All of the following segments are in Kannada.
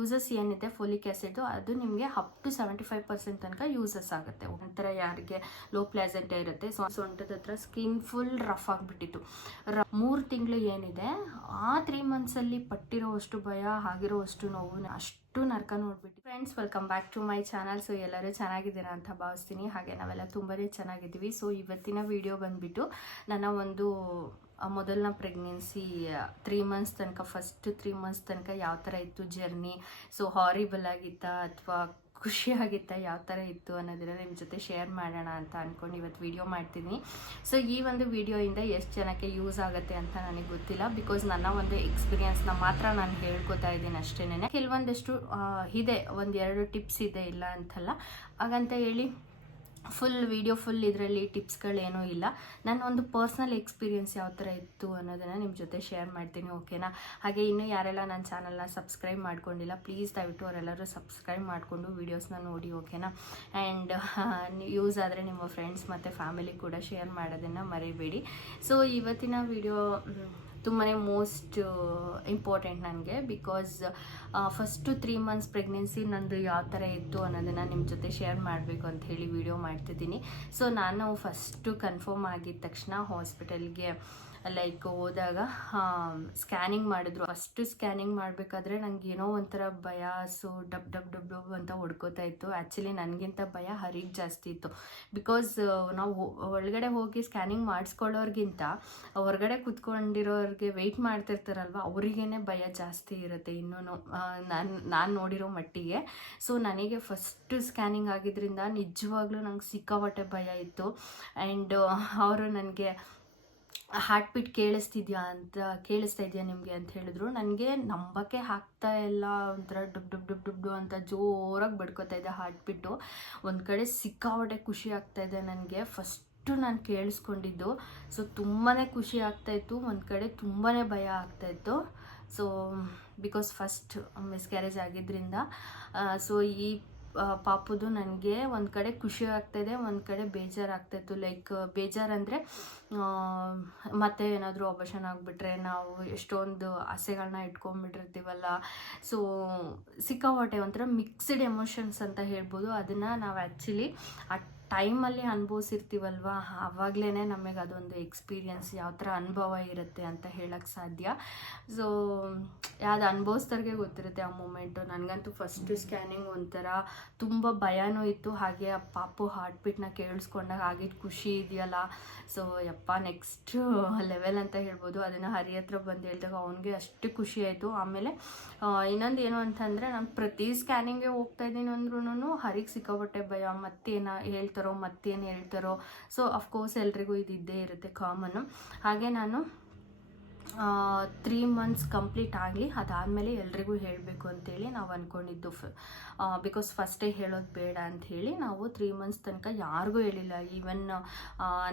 ಯೂಸಸ್ ಏನಿದೆ ಫೋಲಿಕ್ ಆ್ಯಸಿಡ್ ಅದು ನಿಮಗೆ ಅಪ್ ಟು 75% ತನಕ ಯೂಸಸ್ ಆಗುತ್ತೆ. ಒಂಥರ ಯಾರಿಗೆ ಲೋ ಪ್ಲಾಸೆಂಟೇ ಇರುತ್ತೆ, ಸೊಂಟದ ಹತ್ರ ಸ್ಕಿನ್ ಫುಲ್ ರಫ್ ಆಗಿಬಿಟ್ಟಿತ್ತು. 3 ತಿಂಗಳು ಏನಿದೆ ಆ 3 ಮಂತ್ಸಲ್ಲಿ ಪಟ್ಟಿರೋವಷ್ಟು ಭಯ, ಆಗಿರೋವಷ್ಟು ನೋವು, ಅಷ್ಟು ನರ್ಕ ನೋಡ್ಬಿಟ್ಟು. Friends, welcome back to my channel. So ಎಲ್ಲರೂ ಚೆನ್ನಾಗಿದ್ದೀರಾ ಅಂತ ಭಾವಿಸ್ತೀನಿ. ಹಾಗೆ ನಾವೆಲ್ಲ ತುಂಬಾ ಚೆನ್ನಾಗಿದ್ದೀವಿ. ಸೊ ಇವತ್ತಿನ ವಿಡಿಯೋ ಬಂದುಬಿಟ್ಟು ನನ್ನ ಒಂದು ಮೊದಲನ ಪ್ರೆಗ್ನೆನ್ಸಿ 3 ಮಂತ್ಸ್ ತನಕ, ಫಸ್ಟ್ 3 ಮಂತ್ಸ್ ತನಕ ಯಾವ ಥರ ಇತ್ತು ಜರ್ನಿ. ಸೊ ಹಾರಿಬಲ್ ಆಗಿತ್ತಾ ಅಥವಾ ಖುಷಿಯಾಗಿತ್ತಾ, ಯಾವ ಥರ ಇತ್ತು ಅನ್ನೋದನ್ನ ನಿಮ್ಮ ಜೊತೆ ಶೇರ್ ಮಾಡೋಣ ಅಂತ ಅಂದ್ಕೊಂಡು ಇವತ್ತು ವಿಡಿಯೋ ಮಾಡ್ತೀನಿ. ಸೊ ಈ ಒಂದು ವಿಡಿಯೋಯಿಂದ ಎಷ್ಟು ಜನಕ್ಕೆ ಯೂಸ್ ಆಗುತ್ತೆ ಅಂತ ನನಗೆ ಗೊತ್ತಿಲ್ಲ, ಬಿಕಾಸ್ ನನ್ನ ಒಂದು ಎಕ್ಸ್ಪೀರಿಯನ್ಸ್ನ ಮಾತ್ರ ನಾನು ಹೇಳ್ಕೊತಾ ಇದ್ದೀನಿ ಅಷ್ಟೇನೆ. ಕೆಲವೊಂದಷ್ಟು ಇದೆ, 1-2 ಟಿಪ್ಸ್ ಇದೆ, ಇಲ್ಲ ಅಂತಲ್ಲ. ಹಾಗಂತ ಹೇಳಿ ವಿಡಿಯೋ ಫುಲ್ ಇದರಲ್ಲಿ ಟಿಪ್ಸ್ಗಳೇನೂ ಇಲ್ಲ. ನನ್ನ ಒಂದು ಪರ್ಸ್ನಲ್ ಎಕ್ಸ್ಪೀರಿಯನ್ಸ್ ಯಾವ ಥರ ಇತ್ತು ಅನ್ನೋದನ್ನು ನಿಮ್ಮ ಜೊತೆ ಶೇರ್ ಮಾಡ್ತೀನಿ, ಓಕೆನಾ. ಹಾಗೆ ಇನ್ನೂ ಯಾರೆಲ್ಲ ನನ್ನ ಚಾನಲ್ನ ಸಬ್ಸ್ಕ್ರೈಬ್ ಮಾಡ್ಕೊಂಡಿಲ್ಲ, ಪ್ಲೀಸ್ ದಯವಿಟ್ಟು ಅವರೆಲ್ಲರೂ ಸಬ್ಸ್ಕ್ರೈಬ್ ಮಾಡಿಕೊಂಡು ವೀಡಿಯೋಸ್ನ ನೋಡಿ, ಓಕೆನಾ. ಆ್ಯಂಡ್ ಯೂಸ್ ಆದರೆ ನಿಮ್ಮ ಫ್ರೆಂಡ್ಸ್ ಮತ್ತು ಫ್ಯಾಮಿಲಿ ಕೂಡ ಶೇರ್ ಮಾಡೋದನ್ನು ಮರಿಬೇಡಿ. ಸೊ ಇವತ್ತಿನ ವಿಡಿಯೋ ತುಂಬಾ ಮೋಸ್ಟ್ ಇಂಪಾರ್ಟೆಂಟ್ ನನಗೆ, ಬಿಕಾಸ್ ಫಸ್ಟು 3 ಮಂತ್ಸ್ ಪ್ರೆಗ್ನೆನ್ಸಿ ನಂದು ಯಾವ ಥರ ಇತ್ತು ಅನ್ನೋದನ್ನು ನಿಮ್ಮ ಜೊತೆ ಶೇರ್ ಮಾಡಬೇಕು ಅಂತ ಹೇಳಿ ವಿಡಿಯೋ ಮಾಡ್ತಿದ್ದೀನಿ. ಸೊ ನಾನು ಫಸ್ಟು ಕನ್ಫರ್ಮ್ ಆಗಿದ ತಕ್ಷಣ ಹಾಸ್ಪಿಟಲ್ಗೆ ಹೋದಾಗ ಸ್ಕ್ಯಾನಿಂಗ್ ಮಾಡಿದ್ರು. ಫಸ್ಟು ಸ್ಕ್ಯಾನಿಂಗ್ ಮಾಡಬೇಕಾದ್ರೆ ನನಗೆ ಏನೋ ಒಂಥರ ಭಯ, so dub dub dub dub ಅಂತ ಹೊಡ್ಕೋತಾ ಇತ್ತು. ಆ್ಯಕ್ಚುಲಿ ನನಗಿಂತ ಭಯ ಹರಿಗೆ ಜಾಸ್ತಿ ಇತ್ತು, ಬಿಕಾಸ್ ನಾವು ಒಳಗಡೆ ಹೋಗಿ ಸ್ಕ್ಯಾನಿಂಗ್ ಮಾಡಿಸ್ಕೊಳ್ಳೋರ್ಗಿಂತ ಹೊರಗಡೆ ಕೂತ್ಕೊಂಡಿರೋರಿಗೆ ವೆಯ್ಟ್ ಮಾಡ್ತಿರ್ತಾರಲ್ವ, ಅವರಿಗೇ ಭಯ ಜಾಸ್ತಿ ಇರುತ್ತೆ ಇನ್ನೂ ನಾನು ನೋಡಿರೋ ಮಟ್ಟಿಗೆ. ಸೊ ನನಗೆ ಫಸ್ಟ್ ಸ್ಕ್ಯಾನಿಂಗ್ ಆಗಿದ್ದರಿಂದ ನಿಜವಾಗ್ಲೂ ನಂಗೆ ಸಿಕ್ಕಾಪಟ್ಟೆ ಭಯ ಇತ್ತು. ಆ್ಯಂಡ್ ಅವರು ನನಗೆ ಹಾರ್ಟ್ ಬೀಟ್ ಕೇಳಿಸ್ತಾ ಇದೆಯಾ ನಿಮಗೆ ಅಂತ ಹೇಳಿದ್ರು. ನನಗೆ ನಂಬಕ್ಕೆ ಆಗ್ತಾ ಇಲ್ಲ, ಒಂಥರ ಡುಬ್ ಡುಬ್ ಡುಬ್ ಡುಬ್ಡು ಅಂತ ಜೋರಾಗಿ ಬಡ್ಕೋತಾ ಇದೆ ಹಾರ್ಟ್ ಬೀಟು. ಒಂದು ಕಡೆ ಸಿಕ್ಕಾಪಟ್ಟೆ ಖುಷಿ ಆಗ್ತಾಯಿದೆ ನನಗೆ, ಫಸ್ಟು ನಾನು ಕೇಳಿಸ್ಕೊಂಡಿದ್ದು. ಸೊ ತುಂಬಾ ಖುಷಿ ಆಗ್ತಾಯಿತ್ತು, ಒಂದು ಕಡೆ ತುಂಬಾ ಭಯ ಆಗ್ತಾಯಿತ್ತು. ಸೊ ಬಿಕಾಸ್ ಫಸ್ಟ್ ಮಿಸ್ಕ್ಯಾರೇಜ್ ಆಗಿದ್ದರಿಂದ. ಸೊ ಈ ಪಾಪುದು ನನಗೆ ಒಂದು ಕಡೆ ಖುಷಿ ಆಗ್ತಾಯಿದೆ, ಒಂದು ಕಡೆ ಬೇಜಾರಾಗ್ತಾಯಿತ್ತು. ಬೇಜಾರಂದರೆ ಮತ್ತೆ ಏನಾದರೂ ಆಪರೇಷನ್ ಆಗಿಬಿಟ್ರೆ ನಾವು ಎಷ್ಟೊಂದು ಆಸೆಗಳನ್ನ ಇಟ್ಕೊಂಡ್ಬಿಟ್ಟಿರ್ತೀವಲ್ಲ. ಸೊ ಸಿಕ್ಕಾಪಟ್ಟೆ ಒಂಥರ ಮಿಕ್ಸ್ಡ್ ಎಮೋಷನ್ಸ್ ಅಂತ ಹೇಳ್ಬೋದು. ಅದನ್ನು ನಾವು ಆ್ಯಕ್ಚುಲಿ ಆ ಟೈಮಲ್ಲಿ ಅನುಭವಿಸಿರ್ತೀವಲ್ವ, ಆವಾಗಲೇ ನಮಗೆ ಅದೊಂದು ಎಕ್ಸ್ಪೀರಿಯನ್ಸ್ ಯಾವ ಥರ ಅನುಭವ ಇರುತ್ತೆ ಅಂತ ಹೇಳೋಕ್ಕೆ ಸಾಧ್ಯ. ಸೊ ಯಾವ್ದು ಅನುಭವಿಸ್ದವ್ರಿಗೆ ಗೊತ್ತಿರುತ್ತೆ ಆ ಮೂಮೆಂಟು. ನನಗಂತೂ ಫಸ್ಟು ಸ್ಕ್ಯಾನಿಂಗ್ ಒಂಥರ ತುಂಬ ಭಯನೂ ಇತ್ತು, ಹಾಗೆ ಆ ಪಾಪು ಹಾರ್ಟ್ ಬೀಟ್ನ ಕೇಳಿಸ್ಕೊಂಡಾಗ ಆಗಿದ್ದು ಖುಷಿ ಇದೆಯಲ್ಲ, ಸೊ ಯಪ್ಪ ನೆಕ್ಸ್ಟ್ ಲೆವೆಲ್ ಅಂತ ಹೇಳ್ಬೋದು. ಅದನ್ನು ಹರಿ ಹತ್ರ ಬಂದು ಹೇಳಿದಾಗ ಅವನಿಗೆ ಅಷ್ಟು ಖುಷಿ ಆಯಿತು. ಆಮೇಲೆ ಇನ್ನೊಂದು ಏನು ಅಂತಂದರೆ, ನಾನು ಪ್ರತಿ ಸ್ಕ್ಯಾನಿಂಗ್ಗೆ ಹೋಗ್ತಾ ಇದ್ದೀನಿ ಅಂದ್ರೂ ಹರಿಗೆ ಸಿಕ್ಕಾಪಟ್ಟೆ ಭಯ, ಮತ್ತೇನು ಹೇಳ್ತಾರೋ. ಸೊ ಅಫ್ಕೋರ್ಸ್ ಎಲ್ರಿಗೂ ಇದ್ದೇ ಇರುತ್ತೆ, ಕಾಮನ್ನು. ಹಾಗೆ ನಾನು 3 ಮಂತ್ಸ್ ಕಂಪ್ಲೀಟ್ ಆಗಲಿ, ಅದಾದಮೇಲೆ ಎಲ್ರಿಗೂ ಹೇಳಬೇಕು ಅಂತೇಳಿ ನಾವು ಅಂದ್ಕೊಂಡಿದ್ದು. ಬಿಕಾಸ್ ಫಸ್ಟೇ ಹೇಳೋದು ಬೇಡ ಅಂಥೇಳಿ ನಾವು 3 ಮಂತ್ಸ್ ತನಕ ಯಾರಿಗೂ ಹೇಳಿಲ್ಲ. ಈವನ್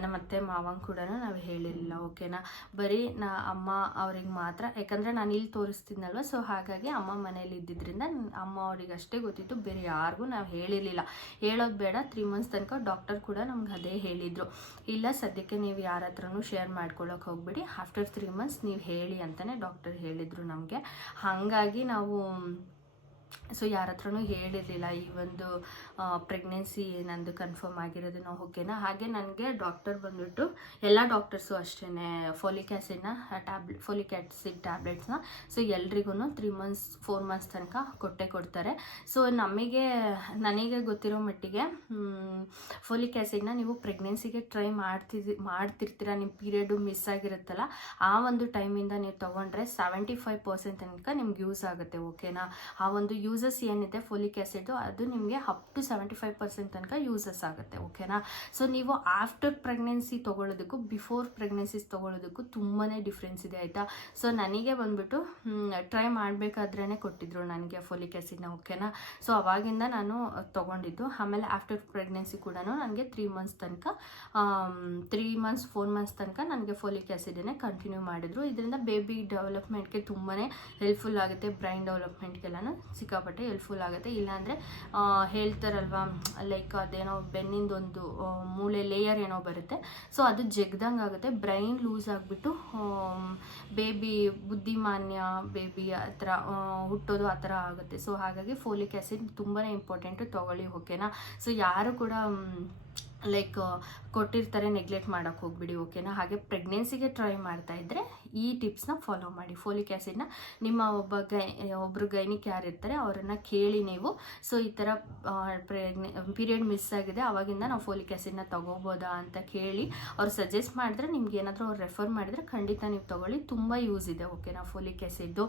ನಮ್ಮ ಅತ್ತೆ ಮಾವಂಗೆ ಕೂಡ ನಾವು ಹೇಳಿರಲಿಲ್ಲ, ಓಕೆನಾ. ಬರೀ ಅಮ್ಮ ಅವ್ರಿಗೆ ಮಾತ್ರ, ಯಾಕಂದರೆ ನಾನು ಇಲ್ಲಿ ತೋರಿಸ್ತಿದ್ನಲ್ವ, ಸೊ ಹಾಗಾಗಿ ಅಮ್ಮ ಮನೇಲಿ ಇದ್ದಿದ್ದರಿಂದ ಅಮ್ಮ ಅವ್ರಿಗೆ ಅಷ್ಟೇ ಗೊತ್ತಿತ್ತು, ಬೇರೆ ಯಾರಿಗೂ ನಾವು ಹೇಳಿರಲಿಲ್ಲ. ಹೇಳೋದು ಬೇಡ 3 ಮಂತ್ಸ್ ತನಕ. ಡಾಕ್ಟರ್ ಕೂಡ ನಮ್ಗೆ ಅದೇ ಹೇಳಿದರು, ಇಲ್ಲ ಸದ್ಯಕ್ಕೆ ನೀವು ಯಾರ ಹತ್ರನೂ ಶೇರ್ ಮಾಡ್ಕೊಳ್ಳೋಕೆ ಹೋಗ್ಬೇಡಿ, ಆಫ್ಟರ್ 3 ಮಂತ್ಸ್ ನೀವು ಹೇಳಿ ಅಂತಲೇ ಡಾಕ್ಟರ್ ಹೇಳಿದರು ನಮಗೆ. ಹಾಗಾಗಿ ನಾವು ಸೊ ಯಾರ ಹತ್ರನೂ ಹೇಳಿರಲಿಲ್ಲ ಈ ಒಂದು ಪ್ರೆಗ್ನೆನ್ಸಿ ನಂದು ಕನ್ಫರ್ಮ್ ಆಗಿರೋದನ್ನು, ಓಕೆನಾ. ಹಾಗೆ ನನಗೆ ಡಾಕ್ಟರ್ ಬಂದುಬಿಟ್ಟು, ಎಲ್ಲ ಡಾಕ್ಟರ್ಸು ಅಷ್ಟೇ ಫೋಲಿಕ್ ಆ್ಯಸಿಡ್ ಟ್ಯಾಬ್ಲೆಟ್ಸ್ನ ಸೊ ಎಲ್ರಿಗೂ 3 ಮಂತ್ಸ್ 4 ಮಂತ್ಸ್ ತನಕ ಕೊಡ್ತಾರೆ. ಸೊ ನನಗೆ ಗೊತ್ತಿರೋ ಮಟ್ಟಿಗೆ ಫೋಲಿಕ್ ಆ್ಯಸಿಡ್ನ ನೀವು ಪ್ರೆಗ್ನೆನ್ಸಿಗೆ ಟ್ರೈ ಮಾಡ್ತಿರ್ತೀರ, ನಿಮ್ಮ ಪೀರಿಯಡು ಮಿಸ್ ಆಗಿರುತ್ತಲ್ಲ, ಆ ಒಂದು ಟೈಮಿಂದ ನೀವು ತೊಗೊಂಡ್ರೆ 75% ತನಕ ನಿಮ್ಗೆ ಯೂಸ್ ಆಗುತ್ತೆ, ಓಕೆನಾ. ಆ ಒಂದು ಯೂಸಸ್ ಏನಿದೆ ಫೋಲಿಕ್ ಆ್ಯಸಿಡ್ ಅದು ನಿಮಗೆ ಅಪ್ ಟು 75% ತನಕ ಯೂಸಸ್ ಆಗುತ್ತೆ, ಓಕೆನಾ. ಸೊ ನೀವು ಆಫ್ಟರ್ ಪ್ರೆಗ್ನೆನ್ಸಿ ತೊಗೊಳ್ಳೋದಕ್ಕೂ ಬಿಫೋರ್ ಪ್ರೆಗ್ನೆನ್ಸಿಸ್ ತೊಗೊಳ್ಳೋದಕ್ಕೂ ತುಂಬಾ ಡಿಫ್ರೆನ್ಸ್ ಇದೆ, ಆಯಿತಾ. ಸೊ ನನಗೆ ಬಂದುಬಿಟ್ಟು ಟ್ರೈ ಮಾಡಬೇಕಾದ್ರೇ ಕೊಟ್ಟಿದ್ರು ನನಗೆ ಫೋಲಿಕ್ ಆ್ಯಸಿಡ್ನ, ಓಕೆನಾ. ಸೊ ಅವಾಗಿಂದ ನಾನು ತೊಗೊಂಡಿದ್ದು. ಆಮೇಲೆ ಆಫ್ಟರ್ ಪ್ರೆಗ್ನೆನ್ಸಿ ಕೂಡ ನನಗೆ 3 ಮಂತ್ಸ್ ತನಕ 3 ಮಂತ್ಸ್ 4 ಮಂತ್ಸ್ ತನಕ ನನಗೆ ಫೋಲಿಕ್ ಆ್ಯಸಿಡನ್ನೇ ಕಂಟಿನ್ಯೂ ಮಾಡಿದ್ರು. ಇದರಿಂದ ಬೇಬಿ ಡೆವಲಪ್ಮೆಂಟ್ಗೆ ತುಂಬಾ ಹೆಲ್ಪ್ಫುಲ್ ಆಗುತ್ತೆ, ಬ್ರೈನ್ ಡೆವಲಪ್ಮೆಂಟ್ಗೆಲ್ಲನೂ ಸಿಕ್ಕಾಪಟ್ಟೆ ಸಿಕ್ಕಾಪಟ್ಟೆ ಹೆಲ್ಪ್ಫುಲ್ ಆಗುತ್ತೆ. ಇಲ್ಲಾಂದರೆ ಹೇಳ್ತಾರಲ್ವ ಲೈಕ್ ಅದೇನೋ ಬೆನ್ನಿಂದೊಂದು ಮೂಳೆ ಲೇಯರ್ ಏನೋ ಬರುತ್ತೆ, ಸೊ ಅದು ಜಗ್ದಂಗೆ ಆಗುತ್ತೆ, ಬ್ರೈನ್ ಲೂಸ್ ಆಗಿಬಿಟ್ಟು ಬೇಬಿ ಬುದ್ಧಿಮಾನ್ಯ ಬೇಬಿ ಆ ಥರ ಹುಟ್ಟೋದು ಆ ಥರ ಆಗುತ್ತೆ. ಸೊ ಹಾಗಾಗಿ ಫೋಲಿಕ್ ಆ್ಯಸಿಡ್ ತುಂಬಾ ಇಂಪಾರ್ಟೆಂಟು, ತೊಗೊಳ್ಳಿ ಓಕೆನಾ. ಸೊ ಯಾರು ಕೂಡ ಲೈಕ್ ಕೊಟ್ಟಿರ್ತಾರೆ ನೆಗ್ಲೆಕ್ಟ್ ಮಾಡೋಕ್ಕೆ ಹೋಗ್ಬಿಡಿ ಓಕೆನಾ. ಹಾಗೆ ಪ್ರೆಗ್ನೆನ್ಸಿಗೆ ಟ್ರೈ ಮಾಡ್ತಾ ಇದ್ದರೆ ಈ ಟಿಪ್ಸ್ನ ಫಾಲೋ ಮಾಡಿ. ಫೋಲಿಕ್ ಆ್ಯಸಿಡ್ನ ನಿಮ್ಮ ಒಬ್ಬರು ಗೈನಿಕ್ ಯಾರು ಇರ್ತಾರೆ ಅವರನ್ನು ಕೇಳಿ ನೀವು, ಸೊ ಈ ಥರ ಪೀರಿಯಡ್ ಮಿಸ್ ಆಗಿದೆ ಆವಾಗಿಂದ ನಾವು ಫೋಲಿಕ್ ಆ್ಯಸಿಡ್ನ ತೊಗೋಬೋದಾ ಅಂತ ಕೇಳಿ ಅವ್ರು ಸಜೆಸ್ಟ್ ಮಾಡಿದ್ರೆ, ನಿಮ್ಗೆ ಏನಾದರೂ ಅವ್ರು ರೆಫರ್ ಮಾಡಿದರೆ ಖಂಡಿತ ನೀವು ತೊಗೊಳ್ಳಿ, ತುಂಬ ಯೂಸ್ ಇದೆ ಓಕೆನಾ ಫೋಲಿಕ್ ಆ್ಯಸಿಡ್ಡು.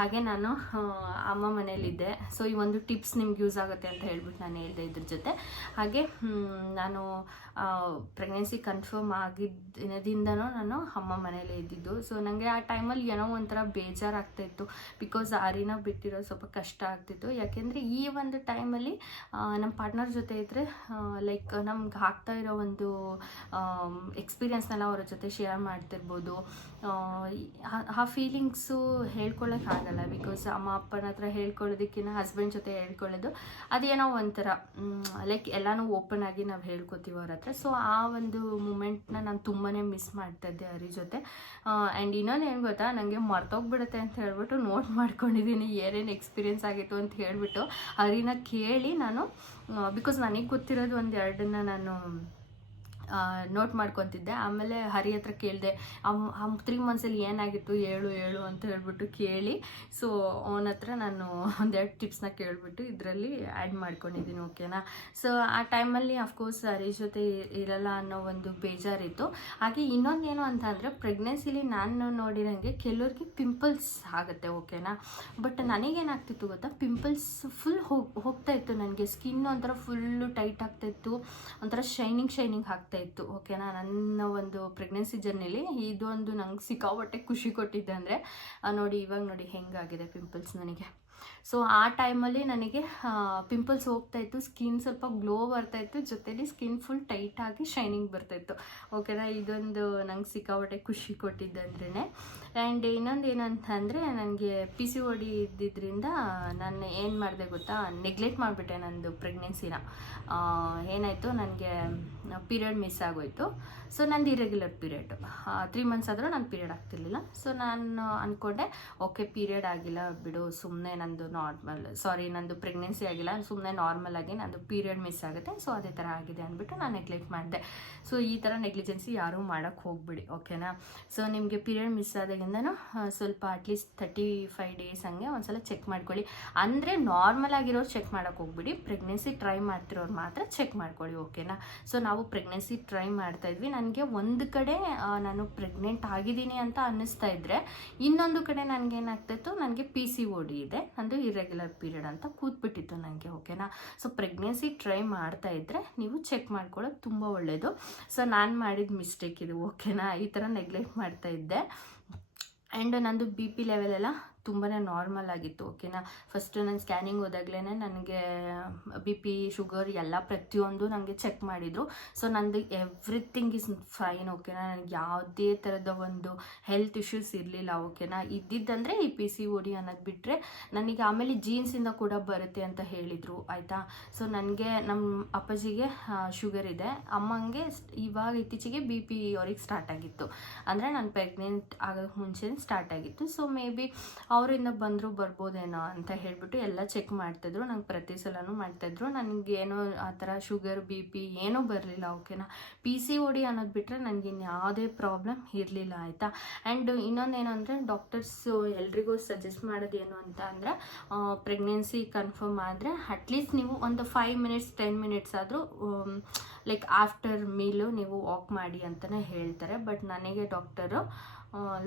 ಹಾಗೆ ನಾನು ಅಮ್ಮ ಮನೇಲಿದ್ದೆ, ಸೊ ಈ ಒಂದು ಟಿಪ್ಸ್ ನಿಮ್ಗೆ ಯೂಸ್ ಆಗುತ್ತೆ ಅಂತ ಹೇಳ್ಬಿಟ್ಟು ನಾನು ಹೇಳಿದೆ ಇದ್ರ ಜೊತೆ. ಹಾಗೆ ನಾನು ಪ್ರೆಗ್ನೆನ್ಸಿ ಕನ್ಫರ್ಮ್ ಆಗಿದ್ದ ದಿನದಿಂದನೂ ನಾನು ಅಮ್ಮ ಮನೇಲೇ ಇದ್ದಿದ್ದು. ಸೊ ನನಗೆ ಆ ಟೈಮಲ್ಲಿ ಏನೋ ಒಂಥರ ಬೇಜಾರಾಗ್ತಾಯಿತ್ತು, ಬಿಕಾಸ್ ಆರಿನ ಬಿಟ್ಟಿರೋದು ಸ್ವಲ್ಪ ಕಷ್ಟ ಆಗ್ತಿತ್ತು. ಯಾಕೆಂದರೆ ಈ ಒಂದು ಟೈಮಲ್ಲಿ ನಮ್ಮ ಪಾರ್ಟ್ನರ್ ಜೊತೆ ಇದ್ದರೆ ಲೈಕ್ ನಮ್ಗೆ ಆಗ್ತಾ ಇರೋ ಒಂದು ಎಕ್ಸ್ಪೀರಿಯನ್ಸ್ನೆಲ್ಲ ಅವ್ರ ಜೊತೆ ಶೇರ್ ಮಾಡ್ತಿರ್ಬೋದು. ಆ ಫೀಲಿಂಗ್ಸು ಹೇಳ್ಕೊಳ್ಳೋಕ್ಕಾಗಲ್ಲ, ಬಿಕಾಸ್ ಅಮ್ಮ ಅಪ್ಪನ ಹತ್ರ ಹೇಳ್ಕೊಳ್ಳೋದಕ್ಕಿಂತ ಹಸ್ಬೆಂಡ್ ಜೊತೆ ಹೇಳ್ಕೊಳ್ಳೋದು ಅದೇನೋ ಒಂಥರ ಲೈಕ್ ಎಲ್ಲನೂ ಓಪನ್ ಆಗಿ ನಾವು ಹೇಳ್ಕೊತೀವಿ ಅವ್ರ ಹತ್ರ. ಸೊ ಆ ಒಂದು ಮೂಮೆಂಟ್ನ ನಾನು ತುಂಬಾ ಮಿಸ್ ಮಾಡ್ತಾಯಿದ್ದೆ ಹರಿ ಜೊತೆ. ಆ್ಯಂಡ್ ಇನ್ನೊಂದು ಏನು ಗೊತ್ತಾ, ನನಗೆ ಮರ್ತೋಗ್ಬಿಡುತ್ತೆ ಅಂತ ಹೇಳ್ಬಿಟ್ಟು ನೋಟ್ ಮಾಡ್ಕೊಂಡಿದ್ದೀನಿ ಏನೇನು ಎಕ್ಸ್ಪೀರಿಯೆನ್ಸ್ ಆಗಿತ್ತು ಅಂತ ಹೇಳ್ಬಿಟ್ಟು ಹರಿನ ಕೇಳಿ ನಾನು, ಬಿಕಾಸ್ ನನಗೆ ಗೊತ್ತಿರೋದು ಒಂದು ಎರಡನ್ನ ನಾನು ನೋಟ್ ಮಾಡ್ಕೊತಿದ್ದೆ. ಆಮೇಲೆ ಹರಿ ಹತ್ರ ಕೇಳಿದೆ 3 ಮಂತ್ಸಲ್ಲಿ ಏನಾಗಿತ್ತು ಹೇಳು ಅಂತ ಹೇಳ್ಬಿಟ್ಟು ಕೇಳಿ, ಸೊ ಅವನ ಹತ್ರ ನಾನು ಒಂದೆರಡು ಟಿಪ್ಸ್ನ ಕೇಳಿಬಿಟ್ಟು ಇದರಲ್ಲಿ ಆ್ಯಡ್ ಮಾಡ್ಕೊಂಡಿದ್ದೀನಿ ಓಕೆನಾ. ಸೊ ಆ ಟೈಮಲ್ಲಿ ಅಫ್ಕೋರ್ಸ್ ಹರಿ ಜೊತೆ ಇರಲ್ಲ ಅನ್ನೋ ಒಂದು ಬೇಜಾರಿತ್ತು. ಹಾಗೆ ಇನ್ನೊಂದೇನು ಅಂತ ಅಂದರೆ, ಪ್ರೆಗ್ನೆನ್ಸಿಲಿ ನಾನು ನೋಡಿದಂಗೆ ಕೆಲವ್ರಿಗೆ ಪಿಂಪಲ್ಸ್ ಆಗುತ್ತೆ ಓಕೆನಾ. ಬಟ್ ನನಗೇನಾಗ್ತಿತ್ತು ಗೊತ್ತಾ, ಪಿಂಪಲ್ಸ್ ಫುಲ್ ಹೋಗ್ತಾ ಇತ್ತು, ನನಗೆ ಸ್ಕಿನ್ ಒಂಥರ ಫುಲ್ಲು ಟೈಟ್ ಆಗ್ತಾಯಿತ್ತು, ಒಂಥರ ಶೈನಿಂಗ್ ಆಗ್ತಾಯಿತ್ತು ಓಕೆನಾ. ನನ್ನ ಒಂದು ಪ್ರೆಗ್ನೆನ್ಸಿ ಜರ್ನಿಲಿ ಇದೊಂದು ನಂಗೆ ಸಿಕ್ಕಾಪಟ್ಟೆ ಖುಷಿ ಕೊಟ್ಟಿದ್ದೆ. ಅಂದರೆ ಇವಾಗ ನೋಡಿ ಹೆಂಗಾಗಿದೆ ಪಿಂಪಲ್ಸ್ ನನಗೆ. ಸೊ ಆ ಟೈಮಲ್ಲಿ ನನಗೆ ಪಿಂಪಲ್ಸ್ ಹೋಗ್ತಾಯಿತ್ತು, ಸ್ಕಿನ್ ಸ್ವಲ್ಪ ಗ್ಲೋ ಬರ್ತಾಯಿತ್ತು, ಜೊತೆಲಿ ಸ್ಕಿನ್ ಫುಲ್ ಟೈಟಾಗಿ ಶೈನಿಂಗ್ ಬರ್ತಾಯಿತ್ತು ಓಕೆನಾ. ಇದೊಂದು ನಂಗೆ ಸಿಕ್ಕಾಪಟ್ಟೆ ಖುಷಿ ಕೊಟ್ಟಿದ್ದಂದ್ರೇ. ಆ್ಯಂಡ್ ಇನ್ನೊಂದು ಏನಂತ ಅಂದರೆ, ನನಗೆ PCOD ಇದ್ದಿದ್ದರಿಂದ ನಾನು ಏನು ಮಾಡಿದೆ ಗೊತ್ತಾ, ನೆಗ್ಲೆಕ್ಟ್ ಮಾಡಿಬಿಟ್ಟೆ ನಂದು ಪ್ರೆಗ್ನೆನ್ಸಿನ. ಏನಾಯಿತು, ನನಗೆ ಪೀರಿಯಡ್ ಮಿಸ್ ಆಗೋಯಿತು. ಸೊ ನಂದು ಇರೆಗ್ಯುಲರ್ ಪೀರಿಯಡ್ 3 ಮಂತ್ಸ್ ಆದರೂ ನನ್ನ ಪೀರಿಯಡ್ ಆಗ್ತಿರ್ಲಿಲ್ಲ. ಸೊ ನಾನು ಅಂದ್ಕೊಂಡೆ ಓಕೆ ಪೀರಿಯಡ್ ಆಗಿಲ್ಲ ಬಿಡು, ಸುಮ್ಮನೆ ನಂದು ಪ್ರೆಗ್ನೆನ್ಸಿ ಆಗಿಲ್ಲ, ಸುಮ್ಮನೆ ನಾರ್ಮಲ್ ಆಗಿ ನಂದು ಪೀರಿಯಡ್ ಮಿಸ್ ಆಗುತ್ತೆ, ಸೊ ಅದೇ ಥರ ಆಗಿದೆ ಅಂದ್ಬಿಟ್ಟು ನಾನು ನೆಗ್ಲೆಕ್ಟ್ ಮಾಡಿದೆ. ಸೊ ಈ ಥರ ನೆಗ್ಲಿಜೆನ್ಸಿ ಯಾರೂ ಮಾಡೋಕ್ಕೆ ಹೋಗ್ಬಿಡಿ ಓಕೆನಾ. ಸೊ ನಿಮಗೆ ಪೀರಿಯಡ್ ಮಿಸ್ ಆದಾಗಿಂದನೂ ಸ್ವಲ್ಪ ಅಟ್ಲೀಸ್ಟ್ 35 ಡೇಸ್ ಹಂಗೆ ಒಂದ್ಸಲ ಚೆಕ್ ಮಾಡ್ಕೊಳ್ಳಿ. ಅಂದರೆ ನಾರ್ಮಲ್ ಆಗಿರೋರು ಚೆಕ್ ಮಾಡೋಕ್ಕೆ ಹೋಗ್ಬಿಡಿ, ಪ್ರೆಗ್ನೆನ್ಸಿ ಟ್ರೈ ಮಾಡ್ತಿರೋರು ಮಾತ್ರ ಚೆಕ್ ಮಾಡ್ಕೊಳ್ಳಿ ಓಕೆನಾ. ಸೊ ನಾವು ಪ್ರೆಗ್ನೆನ್ಸಿ ಟ್ರೈ ಮಾಡ್ತಾಯಿದ್ವಿ. ನನಗೆ ಒಂದು ಕಡೆ ನಾನು ಪ್ರೆಗ್ನೆಂಟ್ ಆಗಿದ್ದೀನಿ ಅಂತ ಅನ್ನಿಸ್ತಾ ಇದ್ದರೆ, ಇನ್ನೊಂದು ಕಡೆ ನನಗೇನಾಗ್ತಾಯಿತ್ತು, ನನಗೆ PCOD ಇದೆ, ನಂದು ಇರೆಗ್ಯುಲರ್ ಪೀರಿಯಡ್ ಅಂತ ಕೂತ್ಬಿಟ್ಟಿತ್ತು ನನಗೆ ಓಕೆನಾ. ಸೊ ಪ್ರೆಗ್ನೆನ್ಸಿ ಟ್ರೈ ಮಾಡ್ತಾ ಇದ್ದರೆ ನೀವು ಚೆಕ್ ಮಾಡ್ಕೊಳ್ಳೋದು ತುಂಬ ಒಳ್ಳೆಯದು. ಸೊ ನಾನು ಮಾಡಿದ ಮಿಸ್ಟೇಕ್ ಇದು ಓಕೆನಾ, ಈ ಥರ ನೆಗ್ಲೆಕ್ಟ್ ಮಾಡ್ತಾ ಇದ್ದೆ. ಆ್ಯಂಡ್ ನಂದು BP ಲೆವೆಲ್ ಎಲ್ಲ ತುಂಬಾ ನಾರ್ಮಲ್ ಆಗಿತ್ತು ಓಕೆನಾ. ಫಸ್ಟ್ ನಾನು ಸ್ಕ್ಯಾನಿಂಗ್ ಹೋದಾಗಲೇ ನನಗೆ BP ಶುಗರ್ ಎಲ್ಲ ಪ್ರತಿಯೊಂದು ನನಗೆ ಚೆಕ್ ಮಾಡಿದರು. ಸೊ ನಂದು ಎವ್ರಿಥಿಂಗ್ ಇಸ್ ಫೈನ್ ಓಕೆನಾ. ನನಗೆ ಯಾವುದೇ ಥರದ ಒಂದು ಹೆಲ್ತ್ ಇಶ್ಯೂಸ್ ಇರಲಿಲ್ಲ ಓಕೆನಾ. ಇದ್ದಿದ್ದಂದರೆ ಈ PCOD ಅನ್ನೋದು ಬಿಟ್ಟರೆ, ನನಗೆ ಆಮೇಲೆ ಜೀನ್ಸಿಂದ ಕೂಡ ಬರುತ್ತೆ ಅಂತ ಹೇಳಿದರು ಆಯಿತಾ. ಸೊ ನನಗೆ ನಮ್ಮ ಅಪ್ಪಾಜಿಗೆ ಶುಗರ್ ಇದೆ, ಅಮ್ಮಂಗೆ ಇವಾಗ ಇತ್ತೀಚೆಗೆ BP ಅವ್ರಿಗೆ ಸ್ಟಾರ್ಟ್ ಆಗಿತ್ತು, ಅಂದರೆ ನಾನು ಪ್ರೆಗ್ನೆಂಟ್ ಆಗೋಕ್ಕೆ ಮುಂಚೆ ಸ್ಟಾರ್ಟ್ ಆಗಿತ್ತು. ಸೊ ಮೇ ಬಿ ಅವರಿಂದ ಬರ್ಬೋದೇನೋ ಅಂತ ಹೇಳಿಬಿಟ್ಟು ಎಲ್ಲ ಚೆಕ್ ಮಾಡ್ತಾಯಿದ್ರು, ನಂಗೆ ಪ್ರತಿ ಸಲನೂ ಮಾಡ್ತಾಯಿದ್ರು. ನನಗೇನೋ ಆ ಥರ ಶುಗರ್ BP ಏನೂ ಬರಲಿಲ್ಲ ಓಕೆನಾ. PCOD ಅನ್ನೋದು ಬಿಟ್ಟರೆ ನನಗೆ ಯಾವುದೇ ಪ್ರಾಬ್ಲಮ್ ಇರಲಿಲ್ಲ ಆಯಿತಾ. ಆ್ಯಂಡ್ ಇನ್ನೊಂದೇನು ಅಂದರೆ, ಡಾಕ್ಟರ್ಸು ಎಲ್ರಿಗೂ ಸಜೆಸ್ಟ್ ಮಾಡೋದೇನು ಅಂತ ಅಂದರೆ, ಪ್ರೆಗ್ನೆನ್ಸಿ ಕನ್ಫರ್ಮ್ ಆದರೆ ಅಟ್ಲೀಸ್ಟ್ ನೀವು ಒಂದು 5 ಮಿನಿಟ್ಸ್ 10 ಮಿನಿಟ್ಸ್ ಆದರೂ ಲೈಕ್ ಆಫ್ಟರ್ ಮೀಲು ನೀವು ವಾಕ್ ಮಾಡಿ ಅಂತಲೇ ಹೇಳ್ತಾರೆ. ಬಟ್ ನನಗೆ ಡಾಕ್ಟರು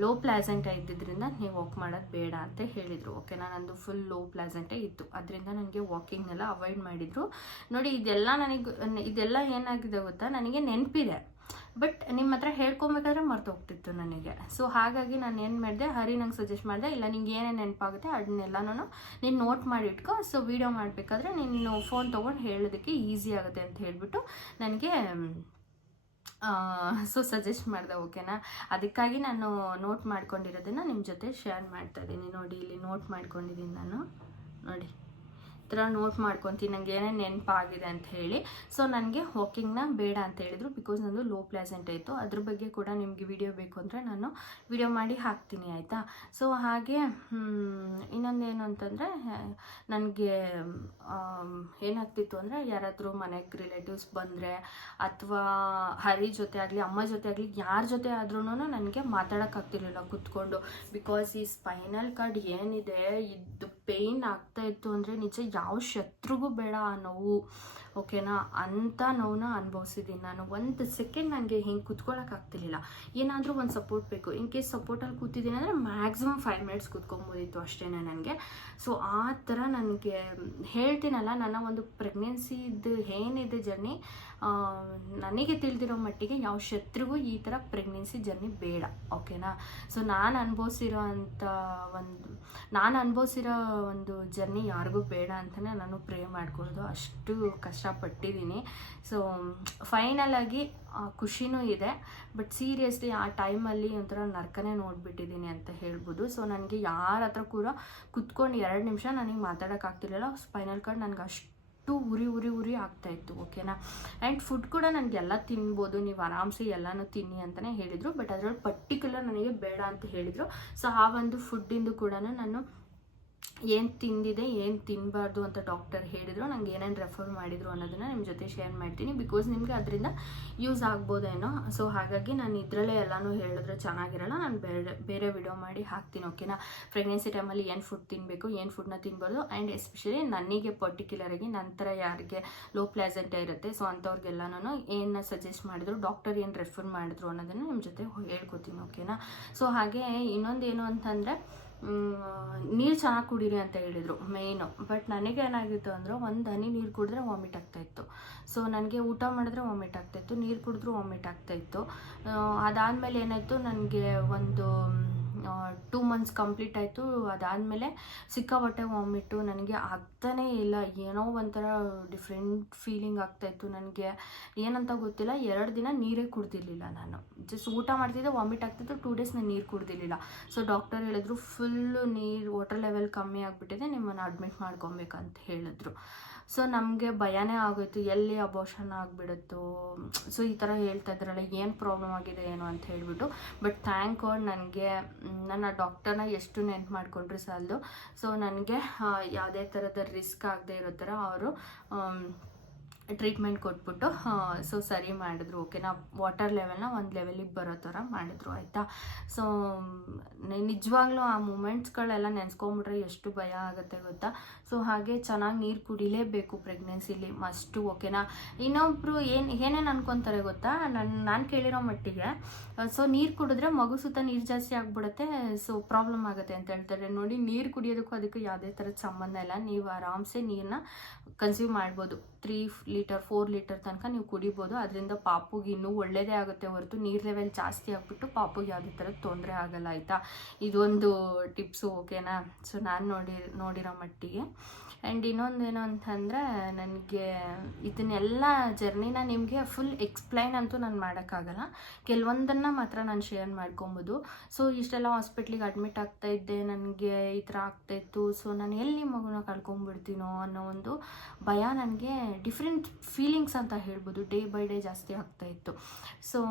ಲೋ ಪ್ಲಾಸೆಂಟ ಇದ್ದಿದ್ದರಿಂದ ನೀವು ವಾಕ್ ಮಾಡೋದು ಬೇಡ ಅಂತ ಹೇಳಿದರು ಓಕೆನಾ. ನಂದು ಫುಲ್ ಲೋ ಪ್ಲಾಸೆಂಟೇ ಇತ್ತು, ಅದರಿಂದ ನನಗೆ ವಾಕಿಂಗ್ನೆಲ್ಲ ಅವಾಯ್ಡ್ ಮಾಡಿದರು. ನೋಡಿ ಇದೆಲ್ಲ ಏನಾಗಿದೆ ಗೊತ್ತಾ, ನನಗೆ ನೆನಪಿದೆ, ಬಟ್ ನಿಮ್ಮ ಹತ್ರ ಹೇಳ್ಕೊಬೇಕಾದ್ರೆ ಮರ್ತೋಗ್ತಿತ್ತು ನನಗೆ. ಸೊ ಹಾಗಾಗಿ ನಾನು ಏನು ಮಾಡಿದೆ, ಹರಿ ನಂಗೆ ಸಜೆಸ್ಟ್ ಮಾಡಿದೆ, ಇಲ್ಲ ನಿಂಗೆ ಏನೇನು ನೆನಪಾಗುತ್ತೆ ಅದನ್ನೆಲ್ಲನೂ ನೀನು ನೋಟ್ ಮಾಡಿ ಇಟ್ಕೊ. ಸೊ ವೀಡಿಯೋ ಮಾಡಬೇಕಾದ್ರೆ ನೀನು ಫೋನ್ ತೊಗೊಂಡು ಹೇಳೋದಕ್ಕೆ ಈಸಿ ಆಗುತ್ತೆ ಅಂತ ಹೇಳಿಬಿಟ್ಟು ನನಗೆ ಸೊ ಸಜೆಸ್ಟ್ ಮಾಡಿದೆ ಓಕೆನಾ. ಅದಕ್ಕಾಗಿ ನಾನು ನೋಟ್ ಮಾಡ್ಕೊಂಡಿರೋದನ್ನು ನಿಮ್ಮ ಜೊತೆ ಶೇರ್ ಮಾಡ್ತಾ ಇದ್ದೀನಿ. ನೋಡಿ ಇಲ್ಲಿ ನೋಟ್ ಮಾಡ್ಕೊಂಡಿದ್ದೀನಿ ನಾನು, ನೋಡಿ ಥರ ನೋಟ್ ಮಾಡ್ಕೊತೀನಿ ನನಗೆ ಏನೇನು ನೆನಪಾಗಿದೆ ಅಂತ ಹೇಳಿ. ಸೊ ನನಗೆ ವಾಕಿಂಗ್ನ ಬೇಡ ಅಂತ ಹೇಳಿದರು, ಬಿಕಾಸ್ ನಂದು ಲೋ ಪ್ಲೆಸೆಂಟ್ ಇತ್ತು. ಅದ್ರ ಬಗ್ಗೆ ಕೂಡ ನಿಮಗೆ ವಿಡಿಯೋ ಬೇಕು ಅಂದರೆ ನಾನು ವಿಡಿಯೋ ಮಾಡಿ ಹಾಕ್ತೀನಿ, ಆಯಿತಾ. ಸೊ ಹಾಗೆ ಇನ್ನೊಂದೇನು ಅಂತಂದರೆ ನನಗೆ ಏನಾಗ್ತಿತ್ತು ಅಂದರೆ ಯಾರಾದರೂ ಮನೆಗೆ ರಿಲೇಟಿವ್ಸ್ ಬಂದರೆ ಅಥವಾ ಹರಿ ಜೊತೆ ಆಗಲಿ ಅಮ್ಮ ಜೊತೆ ಆಗಲಿ ಯಾರ ಜೊತೆ ಆದ್ರೂ ನನಗೆ ಮಾತಾಡೋಕ್ಕಾಗ್ತಿರ್ಲಿಲ್ಲ ಕೂತ್ಕೊಂಡು. ಬಿಕಾಸ್ ಈ ಸ್ಪೈನಲ್ ಕಾರ್ಡ್ ಏನಿದೆ ಇದು ಪೇಯ್ನ್ ಆಗ್ತಾಯಿತ್ತು ಅಂದರೆ ನಿಜ ಯಾವ ಶತ್ರುಗೂ ಬೇಡ ಆ ನೋವು, ಓಕೆನಾ. ಅಂಥ ನೋವನ್ನ ಅನುಭವಿಸಿದ್ದೀನಿ ನಾನು. ಒಂದು ಸೆಕೆಂಡ್ ನನಗೆ ಹಿಂಗೆ ಕೂತ್ಕೊಳ್ಳೋಕ್ಕಾಗ್ತಿರ್ಲಿಲ್ಲ. ಏನಾದರೂ ಒಂದು ಸಪೋರ್ಟ್ ಬೇಕು. ಇನ್ ಕೇಸ್ ಸಪೋರ್ಟಲ್ಲಿ ಕೂತಿದ್ದೀನಿ ಅಂದರೆ ಮ್ಯಾಕ್ಸಿಮಮ್ 5 ಮಿನಿಟ್ಸ್ ಕೂತ್ಕೊಬೋದಿತ್ತು ಅಷ್ಟೇ ನನಗೆ. ಸೊ ಆ ಥರ ನನಗೆ ಹೇಳ್ತೀನಲ್ಲ, ನನ್ನ ಒಂದು ಪ್ರೆಗ್ನೆನ್ಸಿದು ಏನಿದೆ ಜರ್ನಿ, ನನಗೆ ತಿಳಿದಿರೋ ಮಟ್ಟಿಗೆ ಯಾವ ಶತ್ರುಗೂ ಈ ಥರ ಪ್ರೆಗ್ನೆನ್ಸಿ ಜರ್ನಿ ಬೇಡ, ಓಕೆನಾ. ಸೊ ನಾನು ಅನುಭವಿಸಿರೋ ಒಂದು ಜರ್ನಿ ಯಾರಿಗೂ ಬೇಡ ಅಂತಲೇ ನಾನು ಪ್ರೇ ಮಾಡ್ಕೊಳ್ಳೋದು. ಅಷ್ಟು ಕಷ್ಟಪಟ್ಟಿದ್ದೀನಿ. ಸೊ ಫೈನಲಾಗಿ ಖುಷಿನೂ ಇದೆ, ಬಟ್ ಸೀರಿಯಸ್ಲಿ ಆ ಟೈಮಲ್ಲಿ ಒಂಥರ ನರ್ಕನೇ ನೋಡಿಬಿಟ್ಟಿದ್ದೀನಿ ಅಂತ ಹೇಳ್ಬೋದು. ಸೊ ನನಗೆ ಯಾರ ಹತ್ರ ಕೂಡ ಕುತ್ಕೊಂಡು 2 ನಿಮಿಷ ನನಗೆ ಮಾತಾಡೋಕ್ಕಾಗ್ತಿರ್ಲಿಲ್ಲ. ಸ್ಪೈನಲ್ ಕಾರ್ಡ್ ನನಗೆ ಅಷ್ಟು ಉರಿ ಆಗ್ತಾಯಿತ್ತು, ಓಕೆನಾ. ಆ್ಯಂಡ್ ಫುಡ್ ಕೂಡ ನನಗೆಲ್ಲ ತಿನ್ಬೋದು, ನೀವು ಆರಾಮ್ಸೆ ಎಲ್ಲನೂ ತಿನ್ನಿ ಅಂತಲೇ ಹೇಳಿದರು. ಬಟ್ ಅದರಲ್ಲಿ ಪರ್ಟಿಕ್ಯುಲರ್ ನನಗೆ ಬೇಡ ಅಂತ ಹೇಳಿದರು. ಸೊ ಆ ಒಂದು ಫುಡ್ಡಿಂದು ಕೂಡ ನಾನು ಏನು ತಿಂದಿದೆ ಏನು ತಿನ್ನಬಾರ್ದು ಅಂತ ಡಾಕ್ಟರ್ ಹೇಳಿದರು, ನಂಗೆ ಏನೇನು ರೆಫರ್ ಮಾಡಿದರು ಅನ್ನೋದನ್ನು ನಿಮ್ಮ ಜೊತೆ ಶೇರ್ ಮಾಡ್ತೀನಿ. ಬಿಕಾಸ್ ನಿಮಗೆ ಅದರಿಂದ ಯೂಸ್ ಆಗ್ಬೋದೇನೋ. ಸೊ ಹಾಗಾಗಿ ನಾನು ಇದರಲ್ಲೇ ಎಲ್ಲನೂ ಹೇಳಿದ್ರೆ ಚೆನ್ನಾಗಿರಲ್ಲ, ನಾನು ಬೇರೆ ವಿಡಿಯೋ ಮಾಡಿ ಹಾಕ್ತೀನಿ, ಓಕೆನಾ. ಪ್ರೆಗ್ನೆನ್ಸಿ ಟೈಮಲ್ಲಿ ಏನು ಫುಡ್ ತಿನ್ನಬೇಕು, ಏನು ಫುಡ್ನ ತಿನ್ಬಾರ್ದು. ಆ್ಯಂಡ್ ಎಸ್ಪೆಷಲಿ ನನಗೆ ಪರ್ಟಿಕ್ಯುಲರಾಗಿ ನಂತರ ಯಾರಿಗೆ ಲೋ ಪ್ಲೆಸೆಂಟ್ ಇರುತ್ತೆ, ಸೊ ಅಂಥವ್ರಿಗೆಲ್ಲನೂ ಏನು ಸಜೆಸ್ಟ್ ಮಾಡಿದ್ರು, ಡಾಕ್ಟರ್ ಏನು ರೆಫರ್ ಮಾಡಿದ್ರು ಅನ್ನೋದನ್ನು ನಿಮ್ಮ ಜೊತೆ ಹೇಳ್ಕೊತೀನಿ, ಓಕೆನಾ. ಸೊ ಹಾಗೆ ಇನ್ನೊಂದೇನು ಅಂತಂದರೆ ನೀರು ಚೆನ್ನಾಗಿ ಕುಡೀರಿ ಅಂತ ಹೇಳಿದರು ಮೇಯ್ನು. ಬಟ್ ನನಗೆ ಏನಾಗಿತ್ತು ಅಂದರೆ ಒಂದು ಹನಿ ನೀರು ಕುಡಿದ್ರೆ ವಾಮಿಟ್ ಆಗ್ತಾಯಿತ್ತು. ಸೊ ನನಗೆ ಊಟ ಮಾಡಿದ್ರೆ ವಾಮಿಟ್ ಆಗ್ತಾಯಿತ್ತು, ನೀರು ಕುಡಿದ್ರೂ ವಾಮಿಟ್ ಆಗ್ತಾಯಿತ್ತು. ಅದಾದಮೇಲೆ ಏನಾಯಿತು, ನನಗೆ ಒಂದು 2 ಮಂತ್ಸ್ ಕಂಪ್ಲೀಟ್ ಆಯಿತು. ಅದಾದಮೇಲೆ ಸಿಕ್ಕಾಪಟ್ಟೆ ವಾಮಿಟ್ಟು ನನಗೆ ಆಗ್ತಾನೇ ಇಲ್ಲ. ಏನೋ ಒಂಥರ ಡಿಫ್ರೆಂಟ್ ಫೀಲಿಂಗ್ ಆಗ್ತಾಯಿತ್ತು ನನಗೆ, ಏನಂತ ಗೊತ್ತಿಲ್ಲ. 2 ದಿನ ನೀರೇ ಕುಡ್ದಿರ್ಲಿಲ್ಲ ನಾನು. ಜಸ್ಟ್ ಊಟ ಮಾಡ್ತಿದ್ದೆ, ವಾಮಿಟ್ ಆಗ್ತಿತ್ತು. 2 ಡೇಸ್ ನಾನು ನೀರು ಕುಡ್ದಿರ್ಲಿಲ್ಲ. ಸೊ ಡಾಕ್ಟರ್ ಹೇಳಿದ್ರು ಫುಲ್ಲು ವಾಟರ್ ಲೆವೆಲ್ ಕಮ್ಮಿ ಆಗಿಬಿಟ್ಟಿದೆ, ನಿಮ್ಮನ್ನು ಅಡ್ಮಿಟ್ ಮಾಡ್ಕೊಬೇಕಂತ ಹೇಳಿದ್ರು. ಸೊ ನಮಗೆ ಭಯನೇ ಆಗೋಯ್ತು, ಎಲ್ಲಿ ಅಬೋಷನ್ ಆಗಿಬಿಡುತ್ತೋ. ಸೊ ಈ ಥರ ಹೇಳ್ತಾ ಇದ್ರಲ್ಲ, ಏನು ಪ್ರಾಬ್ಲಮ್ ಆಗಿದೆ ಏನೋ ಅಂತ ಹೇಳಿಬಿಟ್ಟು. ಬಟ್ ಥ್ಯಾಂಕ್ ಗಾಡ್ ನನಗೆ ನನ್ನ ಡಾಕ್ಟರ್ನ ಎಷ್ಟು ನೆನ್ಪು ಮಾಡಿಕೊಂಡ್ರೆ ಸಾಲದು. ಸೊ ನನಗೆ ಯಾವುದೇ ಥರದ ರಿಸ್ಕ್ ಆಗದೆ ಇರೋ ಥರ ಅವರು ಟ್ರೀಟ್ಮೆಂಟ್ ಕೊಟ್ಬಿಟ್ಟು ಸೊ ಸರಿ ಮಾಡಿದ್ರು, ಓಕೆನಾ. ವಾಟರ್ ಲೆವೆಲ್ನ ಒಂದು ಲೆವೆಲಿಗೆ ಬರೋ ಥರ ಮಾಡಿದ್ರು, ಆಯಿತಾ. ಸೊ ನಿಜವಾಗ್ಲೂ ಆ ಮೂಮೆಂಟ್ಸ್ಗಳೆಲ್ಲ ನೆನೆಸ್ಕೊಂಬಿಟ್ರೆ ಎಷ್ಟು ಭಯ ಆಗುತ್ತೆ ಗೊತ್ತಾ. ಸೊ ಹಾಗೆ ಚೆನ್ನಾಗಿ ನೀರು ಕುಡಿಲೇಬೇಕು ಪ್ರೆಗ್ನೆನ್ಸಿಲಿ, ಮಸ್ಟು, ಓಕೆನಾ. ಇನ್ನೊಬ್ಬರು ಏನೇನು ಅನ್ಕೊತಾರೆ ಗೊತ್ತಾ, ನಾನು ಕೇಳಿರೋ ಮಟ್ಟಿಗೆ, ಸೊ ನೀರು ಕುಡಿದ್ರೆ ಮಗು ಸುತ್ತ ನೀರು ಜಾಸ್ತಿ ಆಗಿಬಿಡುತ್ತೆ, ಸೊ ಪ್ರಾಬ್ಲಮ್ ಆಗುತ್ತೆ ಅಂತ ಹೇಳ್ತಾರೆ. ನೋಡಿ, ನೀರು ಕುಡಿಯೋದಕ್ಕೂ ಅದಕ್ಕೂ ಯಾವುದೇ ಥರದ ಸಂಬಂಧ ಇಲ್ಲ. ನೀವು ಆರಾಮ್ಸೆ ನೀರನ್ನ ಕನ್ಸ್ಯೂಮ್ ಮಾಡ್ಬೋದು. 3 ಲೀಟರ್ 4 ಲೀಟರ್ ತನಕ ನೀವು ಕುಡಿಬೋದು. ಅದರಿಂದ ಪಾಪುಗೆ ಇನ್ನೂ ಒಳ್ಳೆಯದೇ ಆಗುತ್ತೆ ಹೊರತು ನೀರು ಲೆವೆಲ್ ಜಾಸ್ತಿ ಆಗಿಬಿಟ್ಟು ಪಾಪುಗೆ ಯಾವುದೇ ಥರದ ತೊಂದರೆ ಆಗಲ್ಲ, ಆಯಿತಾ. ಇದೊಂದು ಟಿಪ್ಸು, ಓಕೆನಾ. ಸೊ ನಾನು ನೋಡಿರೋ ಮಟ್ಟಿಗೆ. ಆ್ಯಂಡ್ ಇನ್ನೊಂದೇನು ಅಂತಂದರೆ, ನನಗೆ ಇದನ್ನೆಲ್ಲ ಜರ್ನಿನ ನಿಮಗೆ ಫುಲ್ ಎಕ್ಸ್ಪ್ಲೈನ್ ಅಂತೂ ನಾನು ಮಾಡೋಕ್ಕಾಗಲ್ಲ, ಕೆಲವೊಂದನ್ನು ಮಾತ್ರ ನಾನು ಶೇರ್ ಮಾಡ್ಕೊಬೋದು. ಸೊ ಇಷ್ಟೆಲ್ಲ ಹಾಸ್ಪಿಟ್ಲಿಗೆ ಅಡ್ಮಿಟ್ ಆಗ್ತಾಯಿದ್ದೆ, ನನಗೆ ಈ ಥರ ಆಗ್ತಾಯಿತ್ತು. ಸೊ ನಾನು ಎಲ್ಲಿ ಮಗುನ ಕಳ್ಕೊಂಡ್ಬಿಡ್ತೀನೋ ಅನ್ನೋ ಒಂದು ಭಯ ನನಗೆ, ಡಿಫ್ರೆಂಟ್ ಫೀಲಿಂಗ್ಸ್ ಅಂತ ಹೇಳ್ಬೋದು, ಡೇ ಬೈ ಡೇ ಜಾಸ್ತಿ ಆಗ್ತಾಯಿತ್ತು. ಸೊ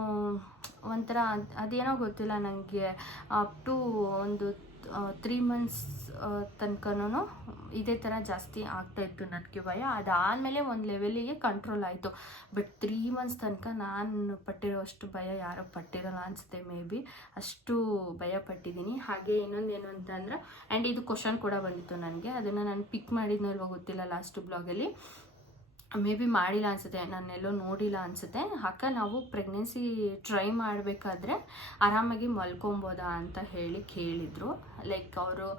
ಒಂಥರ ಅದೇನೋ ಗೊತ್ತಿಲ್ಲ, ನನಗೆ ಅಪ್ ಟು ಒಂದು 3 ಮಂತ್ಸ್ ತನಕನೂ ಇದೇ ಥರ ಜಾಸ್ತಿ ಆಗ್ತಾಯಿತ್ತು ನನಗೆ ಭಯ. ಅದಾದಮೇಲೆ ಒಂದು ಲೆವೆಲಿಗೆ ಕಂಟ್ರೋಲ್ ಆಯಿತು. ಬಟ್ 3 ಮಂತ್ಸ್ ತನಕ ನಾನು ಪಟ್ಟಿರೋ ಅಷ್ಟು ಭಯ ಯಾರೋ ಪಟ್ಟಿರೋಲ್ಲ ಅನಿಸುತ್ತೆ, ಮೇ ಬಿ ಅಷ್ಟು ಭಯ ಪಟ್ಟಿದ್ದೀನಿ. ಹಾಗೆ ಇನ್ನೊಂದೇನು ಅಂತಂದರೆ, ಆ್ಯಂಡ್ ಇದು ಕ್ವಶನ್ ಕೂಡ ಬಂದಿತ್ತು ನನಗೆ, ಅದನ್ನು ನಾನು ಪಿಕ್ ಮಾಡಿದ್ನೋ ಇಲ್ವೋ ಗೊತ್ತಿಲ್ಲ ಲಾಸ್ಟ್ ಬ್ಲಾಗಲ್ಲಿ, ಮೇ ಬಿ ಮಾಡಿಲ್ಲ ಅನಿಸುತ್ತೆ, ನಾನೆಲ್ಲೋ ನೋಡಿಲ್ಲ ಅನಿಸುತ್ತೆ. ಅಕ್ಕ ನಾವು ಪ್ರೆಗ್ನೆನ್ಸಿ ಟ್ರೈ ಮಾಡಬೇಕಾದ್ರೆ ಆರಾಮಾಗಿ ಮಲ್ಕೊಬೋದಾ ಅಂತ ಹೇಳಿ ಕೇಳಿದರು. ಲೈಕ್ ಅವರು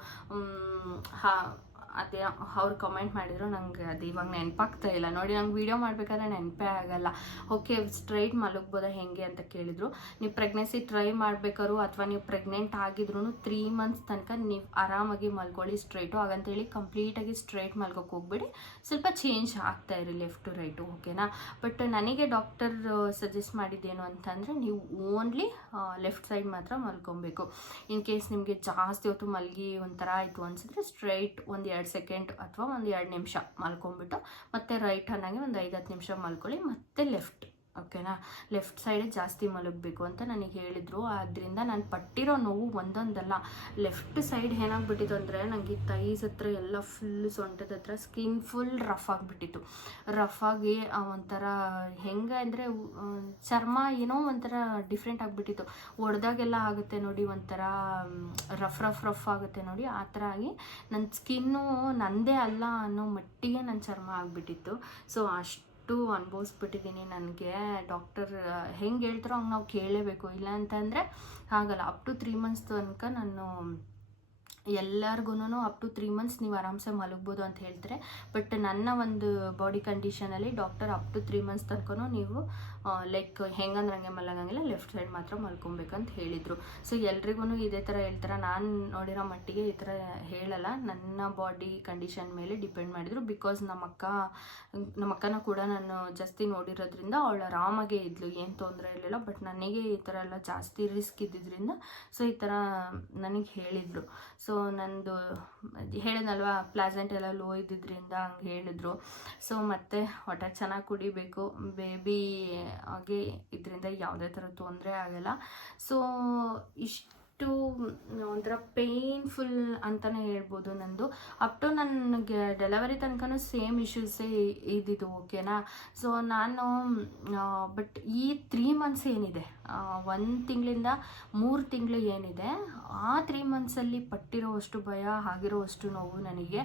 ಅದೇ ಅವ್ರು ಕಮೆಂಟ್ ಮಾಡಿದರು, ನಂಗೆ ಅದು ಇವಾಗ ನೆನಪಾಗ್ತಾ ಇಲ್ಲ. ನೋಡಿ, ನಂಗೆ ವೀಡಿಯೋ ಮಾಡಬೇಕಾದ್ರೆ ನೆನಪೇ ಆಗಲ್ಲ. ಓಕೆ, ಸ್ಟ್ರೈಟ್ ಮಲಗ್ಬೋದಾ ಹೆಂಗೆ ಅಂತ ಕೇಳಿದರು. ನೀವು ಪ್ರೆಗ್ನೆನ್ಸಿ ಟ್ರೈ ಮಾಡಬೇಕಾದ್ರು ಅಥವಾ ನೀವು ಪ್ರೆಗ್ನೆಂಟ್ ಆಗಿದ್ರು 3 ಮಂತ್ಸ್ ತನಕ ನೀವು ಆರಾಮಾಗಿ ಮಲ್ಕೊಳ್ಳಿ ಸ್ಟ್ರೈಟು. ಹಾಗಂತೇಳಿ ಕಂಪ್ಲೀಟಾಗಿ ಸ್ಟ್ರೈಟ್ ಮಲ್ಗೋಕ್ಕೆ ಹೋಗ್ಬಿಡಿ, ಸ್ವಲ್ಪ ಚೇಂಜ್ ಆಗ್ತಾ ಇರಿ ಲೆಫ್ಟ್ ಟು ರೈಟು, ಓಕೆನಾ. ಬಟ್ ನನಗೆ ಡಾಕ್ಟರ್ ಸಜೆಸ್ಟ್ ಮಾಡಿದ್ದೇನು ಅಂತಂದರೆ, ನೀವು ಓನ್ಲಿ ಲೆಫ್ಟ್ ಸೈಡ್ ಮಾತ್ರ ಮಲ್ಕೊಬೇಕು. ಇನ್ ಕೇಸ್ ನಿಮಗೆ ಜಾಸ್ತಿ ಹೊತ್ತು ಮಲಗಿ ಒಂಥರ ಆಯಿತು ಅನಿಸಿದ್ರೆ ಸ್ಟ್ರೈಟ್ ಒಂದು 2 2 ಸೆಕೆಂಡ್ ಅಥವಾ ಒಂದು 2 ನಿಮಿಷ ಮಲ್ಕೊಂಡ್ಬಿಟ್ಟು ಮತ್ತೆ ರೈಟ್ ಹನ್ನಾಗಿ ಒಂದು 5-10 ನಿಮಿಷ ಮಲ್ಕೊಳ್ಳಿ, ಮತ್ತೆ ಲೆಫ್ಟ್. ಓಕೆನಾ, ಲೆಫ್ಟ್ ಸೈಡೇ ಜಾಸ್ತಿ ಮಲಗಬೇಕು ಅಂತ ನನಗೆ ಹೇಳಿದರು. ಆದ್ದರಿಂದ ನಾನು ಪಟ್ಟಿರೋ ನೋವು ಒಂದೊಂದಲ್ಲ. ಲೆಫ್ಟ್ ಸೈಡ್ ಏನಾಗ್ಬಿಟ್ಟಿತ್ತು ಅಂದರೆ ನನಗೆ ತೈಸ್ ಹತ್ರ ಎಲ್ಲ ಫುಲ್ ಸೊಂಟದ ಹತ್ರ ಸ್ಕಿನ್ ಫುಲ್ ರಫ್ ಆಗಿಬಿಟ್ಟಿತ್ತು. ರಫ್ ಆಗಿ ಒಂಥರ ಹೆಂಗೆ ಅಂದರೆ ಚರ್ಮ ಏನೋ ಒಂಥರ ಡಿಫ್ರೆಂಟ್ ಆಗಿಬಿಟ್ಟಿತ್ತು. ಒಡೆದಾಗೆಲ್ಲ ಆಗುತ್ತೆ ನೋಡಿ, ಒಂಥರ ರಫ್ ಆಗುತ್ತೆ ನೋಡಿ, ಆ ಥರ ಆಗಿ ನನ್ನ ಸ್ಕಿನ್ನು ನಂದೇ ಅಲ್ಲ ಅನ್ನೋ ಮಟ್ಟಿಗೆ ನನ್ನ ಚರ್ಮ ಆಗಿಬಿಟ್ಟಿತ್ತು. ಸೊ ಅಷ್ಟು ಅನುಭವಿಸ್ಬಿಟ್ಟಿದ್ದೀನಿ. ನನಗೆ ಡಾಕ್ಟರ್ ಹೆಂಗೆ ಹೇಳ್ತಾರೋ ಹಂಗೆ ನಾವು ಕೇಳಲೇಬೇಕು, ಇಲ್ಲ ಅಂತಂದರೆ ಆಗಲ್ಲ. ಅಪ್ ಟು 3 ಮಂತ್ಸ್ ತನಕ ನಾನು ಎಲ್ಲರಿಗೂ ಅಪ್ ಟು 3 ಮಂತ್ಸ್ ನೀವು ಆರಾಮ್ಸೆ ಮಲಗ್ಬೋದು ಅಂತ ಹೇಳ್ತಾರೆ. ಬಟ್ ನನ್ನ ಒಂದು ಬಾಡಿ ಕಂಡೀಷನಲ್ಲಿ ಡಾಕ್ಟರ್ ಅಪ್ ಟು 3 ಮಂತ್ಸ್ ತನಕ ನೀವು ಲೈಕ್ ಹೆಂಗಂದ್ರೆ ಹಂಗೆ ಮಲಗಂಗಿಲ್ಲ, ಲೆಫ್ಟ್ ಸೈಡ್ ಮಾತ್ರ ಮಲ್ಕೊಬೇಕಂತ ಹೇಳಿದರು. ಸೊ ಎಲ್ರಿಗೂ ಇದೇ ಥರ ಹೇಳ್ತಾರೆ. ನಾನು ನೋಡಿರೋ ಮಟ್ಟಿಗೆ ಈ ಥರ ಹೇಳಲ್ಲ, ನನ್ನ ಬಾಡಿ ಕಂಡೀಷನ್ ಮೇಲೆ ಡಿಪೆಂಡ್ ಮಾಡಿದರು. ಬಿಕಾಸ್ ನಮ್ಮ ಅಕ್ಕನ ಕೂಡ ನಾನು ಜಾಸ್ತಿ ನೋಡಿರೋದ್ರಿಂದ ಅವಳು ಆರಾಮಾಗೇ ಇದ್ಲು, ಏನು ತೊಂದರೆ ಇರಲಿಲ್ಲ. ಬಟ್ ನನಗೆ ಈ ಥರ ಎಲ್ಲ ಜಾಸ್ತಿ ರಿಸ್ಕ್ ಇದ್ದಿದ್ದರಿಂದ ಸೊ ಈ ಥರ ನನಗೆ ಹೇಳಿದರು. ಸೊ ನಂದು ಹೇಳಿದ್ನಲ್ವ, ಪ್ಲಾಸೆಂಟ್ ಎಲ್ಲ ಲೋ ಇದ್ದಿದ್ದರಿಂದ ಹಂಗೆ ಹೇಳಿದ್ರು. ಸೊ ಮತ್ತು ವಾಟರ್ ಚೆನ್ನಾಗಿ ಕುಡಿಬೇಕು, ಬೇಬಿ ಹಾಗೆ ಇದರಿಂದ ಯಾವುದೇ ಥರ ತೊಂದರೆ ಆಗಲ್ಲ. ಸೊ ಇಷ್ಟು ಒಂಥರ ಪೇನ್ಫುಲ್ ಅಂತಲೇ ಹೇಳ್ಬೋದು ನಂದು. ಅಪ್ ಟು ನನಗೆ ಡೆಲಿವರಿ ತನಕನೂ ಸೇಮ್ ಇಶ್ಯೂಸೇ ಇದ್ದಿದ್ದು. ಓಕೆನಾ, ಸೊ ನಾನು ಬಟ್ ಈ 3 ಮಂತ್ಸ್ ಏನಿದೆ, 1 ತಿಂಗಳಿಂದ 3 ತಿಂಗಳು ಏನಿದೆ, ಆ 3 ಮಂತ್ಸಲ್ಲಿ ಪಟ್ಟಿರೋವಷ್ಟು ಭಯ, ಆಗಿರೋವಷ್ಟು ನೋವು ನನಗೆ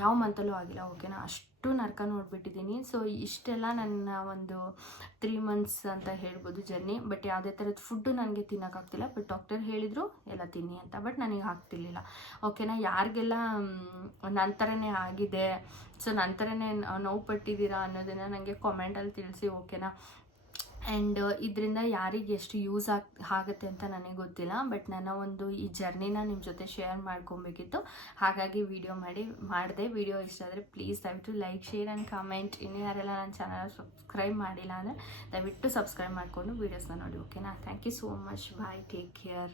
ಯಾವ ಮಂತಲ್ಲೂ ಆಗಿಲ್ಲ. ಓಕೆನಾ, ಅಷ್ಟು ನರ್ಕ ನೋಡಿಬಿಟ್ಟಿದ್ದೀನಿ. ಸೊ ಇಷ್ಟೆಲ್ಲ ನನ್ನ ಒಂದು 3 ಮಂತ್ಸ್ ಅಂತ ಹೇಳ್ಬೋದು ಜರ್ನಿ. ಬಟ್ ಯಾವುದೇ ಥರದ ಫುಡ್ಡು ನನಗೆ ತಿನ್ನೋಕ್ಕಾಗ್ತಿಲ್ಲ. ಬಟ್ ಡಾಕ್ಟರ್ ಹೇಳಿದರು ಎಲ್ಲ ತಿನ್ನಿ ಅಂತ, ಬಟ್ ನನಗೆ ಆಗ್ತಿರ್ಲಿಲ್ಲ. ಓಕೆನಾ, ಯಾರಿಗೆಲ್ಲ ನನ್ನ ಥರನೇ ಆಗಿದೆ, ಸೊ ನನ್ನ ಥರನೇ ನೋವು ಪಟ್ಟಿದ್ದೀರಾ ಅನ್ನೋದನ್ನು ನನಗೆ ಕಾಮೆಂಟಲ್ಲಿ ತಿಳಿಸಿ. ಓಕೆನಾ, ಆ್ಯಂಡ್ ಇದರಿಂದ ಯಾರಿಗೆ ಎಷ್ಟು ಯೂಸ್ ಆಗುತ್ತೆ ಅಂತ ನನಗೆ ಗೊತ್ತಿಲ್ಲ. ಬಟ್ ನನ್ನ ಒಂದು ಈ ಜರ್ನಿನ ನಿಮ್ಮ ಜೊತೆ ಶೇರ್ ಮಾಡ್ಕೊಬೇಕಿತ್ತು, ಹಾಗಾಗಿ ಮಾಡಿದೆ. ವಿಡಿಯೋ ಇಷ್ಟ ಆದರೆ ಪ್ಲೀಸ್ ದಯವಿಟ್ಟು ಲೈಕ್, ಶೇರ್ ಆ್ಯಂಡ್ ಕಾಮೆಂಟ್. ಇನ್ನೂ ಯಾರೆಲ್ಲ ನನ್ನ ಚಾನಲ್ ಸಬ್ಸ್ಕ್ರೈಬ್ ಮಾಡಿಲ್ಲ ಅಂದರೆ ದಯವಿಟ್ಟು ಸಬ್ಸ್ಕ್ರೈಬ್ ಮಾಡಿಕೊಂಡು ವೀಡಿಯೋಸ್ನ ನೋಡಿ. ಓಕೆನಾ, thank you so much. Bye, take care.